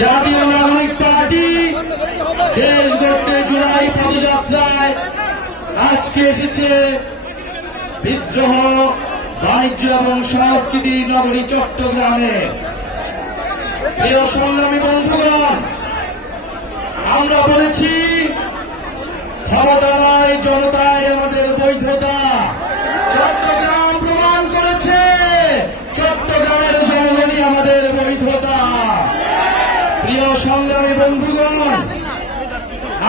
জাতীয় নাগরিক পার্টি, দেশ গড়তে জুলাই পদযাত্রায় আজকে এসেছে বিদ্রোহ, বাণিজ্য এবং সংস্কৃতির নগরী চট্টগ্রামে। প্রিয় সংগ্রামী বন্ধুগণ, আমরা বলেছি, ক্ষমতা নয় জনতায় আমাদের বৈধতা। সংগ্রামী বন্ধুগণ,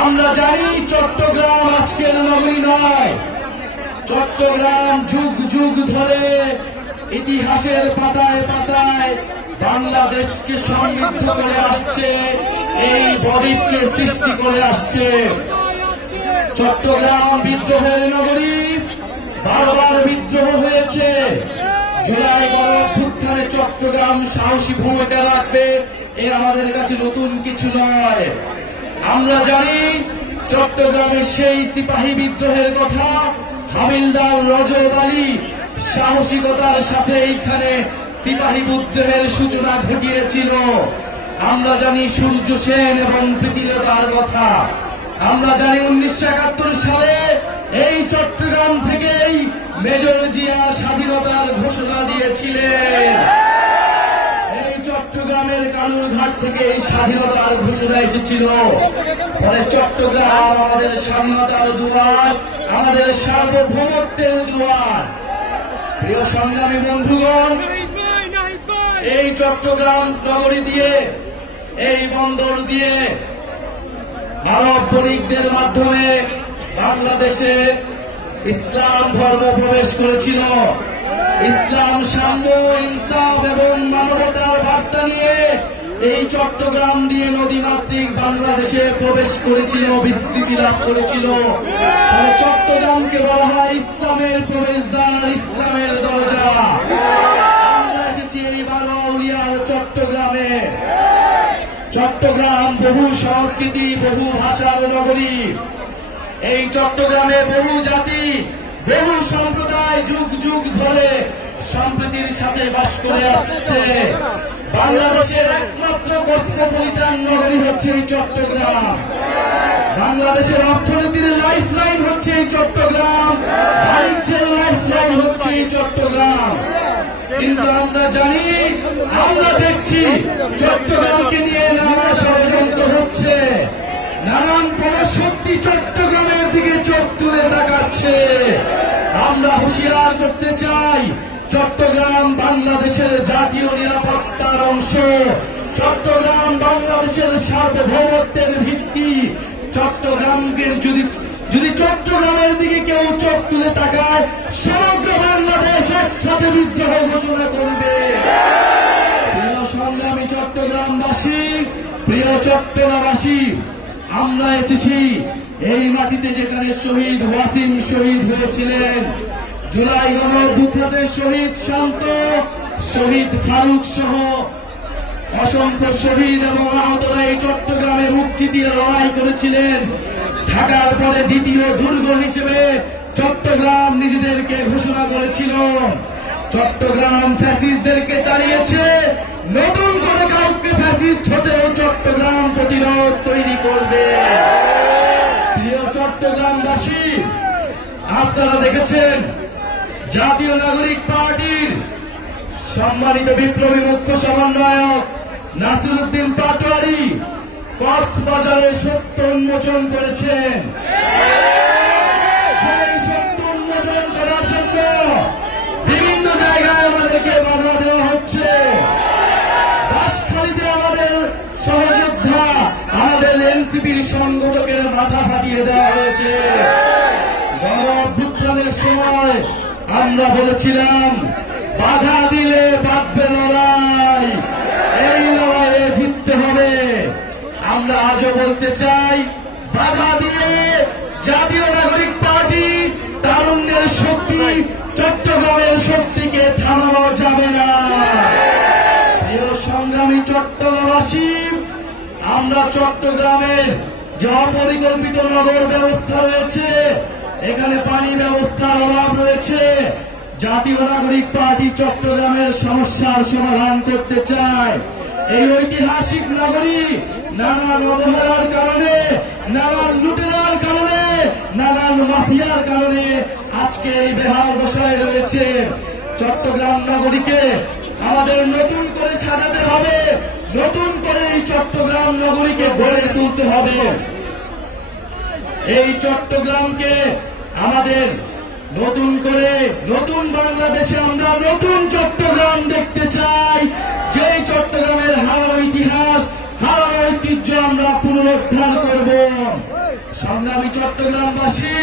আমরা জানি চট্টগ্রাম আজকের নগরী নয়। চট্টগ্রাম যুগ যুগ ধরে ইতিহাসের পাতায় পাতায় বাংলাদেশকে সমৃদ্ধ করে আসছে, এই বদ্বীপকে সৃষ্টি করে আসছে। চট্টগ্রাম বিদ্রোহের নগরী বারবার বিদ্রোহ হয়েছে। জুলাই গণঅভ্যুত্থানে চট্টগ্রাম সাহসী ভূমিকা রাখবে। এ আমাদের কাছে নতুন কিছু নয়। আমরা জানি চট্টগ্রামের সেই সিপাহী বিদ্রোহের কথা হাবিলদার রজব আলী সাহসিকতার সাথে এইখানে সিপাহী বিদ্রোহের সূচনা ঘটিয়েছিল। আমরা জানি সূর্য সেন এবং প্রীতিলতার কথা। আমরা জানি উনিশশো একাত্তর সালে থেকে এই স্বাধীনতার ঘোষণা এসেছিল। ফলে চট্টগ্রাম আমাদের স্বাধীনতার দুয়ার, আমাদের সার্বভৌমত্বের দুয়ার। প্রিয় সংগ্রামী বন্ধুগণ, এই চট্টগ্রাম নগরী দিয়ে, এই বন্দর দিয়ে আরব বণিকদের মাধ্যমে বাংলাদেশে ইসলাম ধর্ম প্রবেশ করেছিল। ইসলাম সাম্য, ইনসাফ এবং মানবতার বার্তা নিয়ে এই চট্টগ্রাম দিয়ে নদীমাতৃক বাংলাদেশে প্রবেশ করেছিল, বিস্তৃতি লাভ করেছিল। চট্টগ্রামকে বলা হয় ইসলামের প্রবেশ প্রবেশদ্বার, ইসলামের দরজা। আমরা এসেছি চট্টগ্রাম। বহু সংস্কৃতি, বহু ভাষার নগরী। এই চট্টগ্রামে বহু জাতি, বহু সম্প্রদায় যুগ যুগ ধরে সম্প্রীতির সাথে বাস করে আসছে। বাংলাদেশের একমাত্র কসমোপলিটান নগরী হচ্ছে এই চট্টগ্রাম। বাংলাদেশের অর্থনীতির লাইফ লাইন হচ্ছে এই চট্টগ্রাম। বাণিজ্যের লাইফ লাইন হচ্ছে এই চট্টগ্রাম। কিন্তু আমরা জানি, আমরা দেখছি চট্টগ্রামকে নিয়ে নানা ষড়যন্ত্র হচ্ছে। নানান পরাশক্তি চট্টগ্রামের দিকে চোখ তুলে তাকাচ্ছে। আমরা হুঁশিয়ার করতে চাই চট্টগ্রাম বাংলাদেশের জাতীয় নিরাপত্তার অংশ। চট্টগ্রাম বাংলাদেশের সার্বভৌমত্বের ভিত্তি। চট্টগ্রামকে যদি যদি চট্টগ্রামের দিকে কেউ চোখ তুলে তাকায়, সমগ্র বাংলাদেশ একসাথে বিদ্রোহ ঘোষণা করবে। প্রিয় সংগ্রামী চট্টগ্রামবাসী, প্রিয় চট্টগ্রামবাসী, আমরা এসেছি এই মাটিতে যেখানে শহীদ ওয়াসিম শহীদ হয়েছিলেন। জুলাই গণঅভ্যুত্থানের শহীদ শান্ত, শহীদ ফারুক সহ অসংখ্য শহীদ এবং আহতরা এই চট্টগ্রামে মুক্তি দিয়ে লড়াই করেছিলেন। ঢাকার পরে দ্বিতীয় দুর্গ হিসেবে চট্টগ্রাম নিজেদেরকে ঘোষণা করেছিল। চট্টগ্রাম ফ্যাসিস্টদেরকে তাড়িয়েছে। নতুন করে কাউকে ফ্যাসিস্ট হতেও চট্টগ্রাম প্রতিরোধ তৈরি করবে। প্রিয় চট্টগ্রামবাসী, আপনারা দেখেছেন জাতীয় নাগরিক পার্টির সম্মানিত বিপ্লবী মুখ্য সমন্বয়ক নাসিরুদ্দিন পাটোয়ারি কক্সবাজারে সত্য উন্মোচন করেছেন। সেই সত্য উন্মোচন করার জন্য বিভিন্ন জায়গায় আমাদেরকে বাধা দেওয়া হচ্ছে। আমাদের সহযোদ্ধা, আমাদের এনসিপির সংগঠকের মাথা ফাটিয়ে দেওয়া হয়েছে। গণ অভ্যুত্থানের সময় আমরা বলেছিলাম, বাধা দিলে বাঁধবে লড়াই। এই লড়াইয়ে জিততে হবে। আমরা আজও বলতে চাই, বাধা দিয়ে জাতীয় নাগরিক পার্টি তারুণ্যের শক্তি, চট্টগ্রামের শক্তিকে থামানো যাবে না। প্রিয় সংগ্রামী চট্টগ্রামবাসী, আমরা চট্টগ্রামের যে অপরিকল্পিত নগর ব্যবস্থা রয়েছে এখানে পানি ব্যবস্থার অভাব রয়েছে। জাতীয় নাগরিক পার্টি চট্টগ্রামের সমস্যার সমাধান করতে চায়। এই ঐতিহাসিক নগরী নানান অবহেলার কারণে নানান লুটেরার কারণে নানান মাফিয়ার কারণে আজকে এই বেহাল দশায় রয়েছে। চট্টগ্রাম নগরীকে আমাদের নতুন করে সাজাতে হবে। নতুন করে এই চট্টগ্রাম নগরীকে গড়ে তুলতে হবে। এই চট্টগ্রামকে আমাদের নতুন করে নতুন বাংলাদেশে আমরা নতুন চট্টগ্রাম দেখতে চাই। যে চট্টগ্রামের হারানো ইতিহাস, হারানো ঐতিহ্য আমরা পুনরুদ্ধার করব। সংগ্রামী চট্টগ্রামবাসী,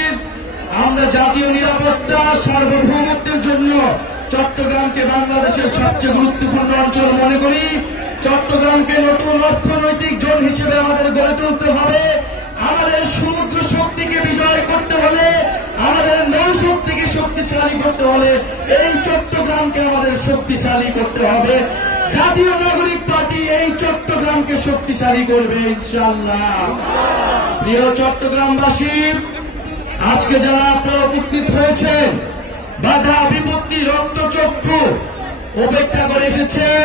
আমরা জাতীয় নিরাপত্তা, সার্বভৌমত্বের জন্য চট্টগ্রামকে বাংলাদেশের সবচেয়ে গুরুত্বপূর্ণ অঞ্চল মনে করি। চট্টগ্রামকে নতুন অর্থনৈতিক জোন হিসেবে আমাদের গড়ে তুলতে হবে। আমাদের সমুদ্র শক্তিকে বিজয় করতে হলে, আমাদের নৌ শক্তিকে শক্তিশালী করতে হলে এই চট্টগ্রামকে আমাদের শক্তিশালী করতে হবে। জাতীয় নাগরিক পার্টি এই চট্টগ্রামকে শক্তিশালী করবে ইনশাল্লাহ প্রিয় চট্টগ্রামবাসী, আজকে যারা আপনারা উপস্থিত হয়েছেন, বাধা, বিপত্তি, রক্তচক্ষু অপেক্ষা করে এসেছেন,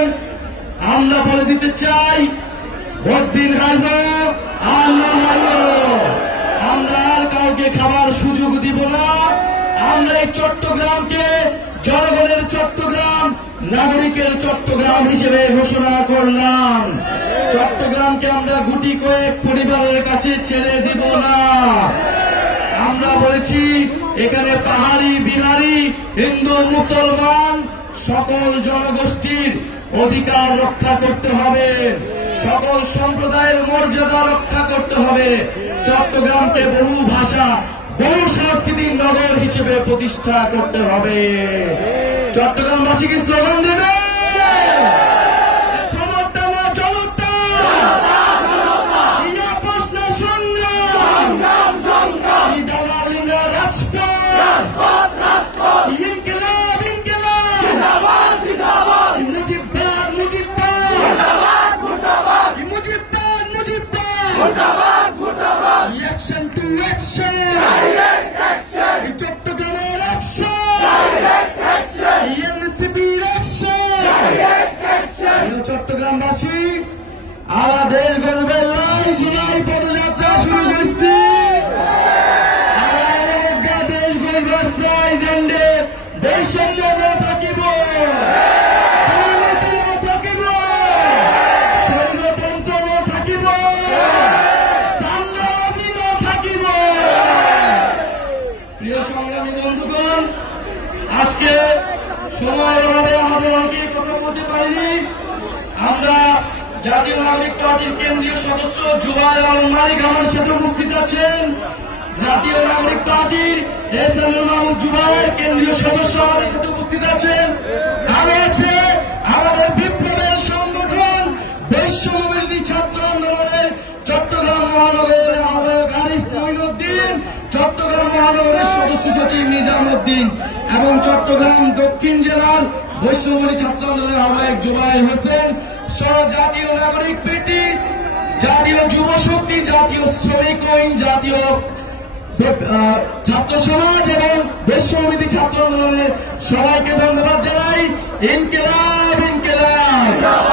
আমরা বলে দিতে চাই ভোটদিন আর না হাজো আমরা আর কাউকে খাবার সুযোগ দিব না। আমরা এই চট্টগ্রামকে জনগণের চট্টগ্রাম, নাগরিকের চট্টগ্রাম হিসেবে ঘোষণা করলাম। চট্টগ্রামকে আমরা গুটি কয়েক পরিবারের কাছে ছেড়ে দিব না। আমরা বলেছি, এখানে পাহাড়ি, বিহারি, হিন্দু, মুসলমান, সকল জনগোষ্ঠীর অধিকার রক্ষা করতে হবে। সকল সম্প্রদায়ের মর্যাদা রক্ষা করতে হবে। চট্টগ্রামকে বহু ভাষা, বহু সংস্কৃতির নগর হিসেবে প্রতিষ্ঠা করতে হবে। চট্টগ্রামবাসী কি স্লোগান দেবে আমাদের গর্বের লাই জুলাই পদযাত্রা শুরু দেশ। গর্বের সাইজেন্ডে দেশের জন্য থাকিব। প্রিয় সংগ্রামী বন্ধুগণ, আজকে সময়ের অভাবে আমাদের অনেকেই কথা বলতে পারিনি। আমরা জাতীয় নাগরিক পার্টির কেন্দ্রীয় সদস্য জুবাইর আলম মালিক আমাদের সাথে উপস্থিত আছেন। জাতীয় নাগরিক পার্টির এস এম মাহমুদ জুবাইর কেন্দ্রীয় সদস্য আমাদের সাথে উপস্থিত আছেন। আরও আছে আমাদের বিপ্লবের সংগঠন বৈশ্যবিরোধী ছাত্র আন্দোলনের চট্টগ্রাম মহানগরের আহ্বায়ক আরিফ মঈনুদ্দিন চট্টগ্রাম মহানগরের সদস্য সচিব নিজামুদ্দিন এবং চট্টগ্রাম দক্ষিণ জেলার বৈশ্যমণি ছাত্র আন্দোলনের আহ্বায়ক জুবাইর হোসেন। জাতীয় নাগরিক পেটি, জাতীয় যুব শক্তি জাতীয় শ্রমিক ঐন, জাতীয় ছাত্র সমাজ এবং বৈশ্যমিতি ছাত্র আন্দোলনের সবাইকে ধন্যবাদ জানাই। ইনকেলাব ইনকেলাব।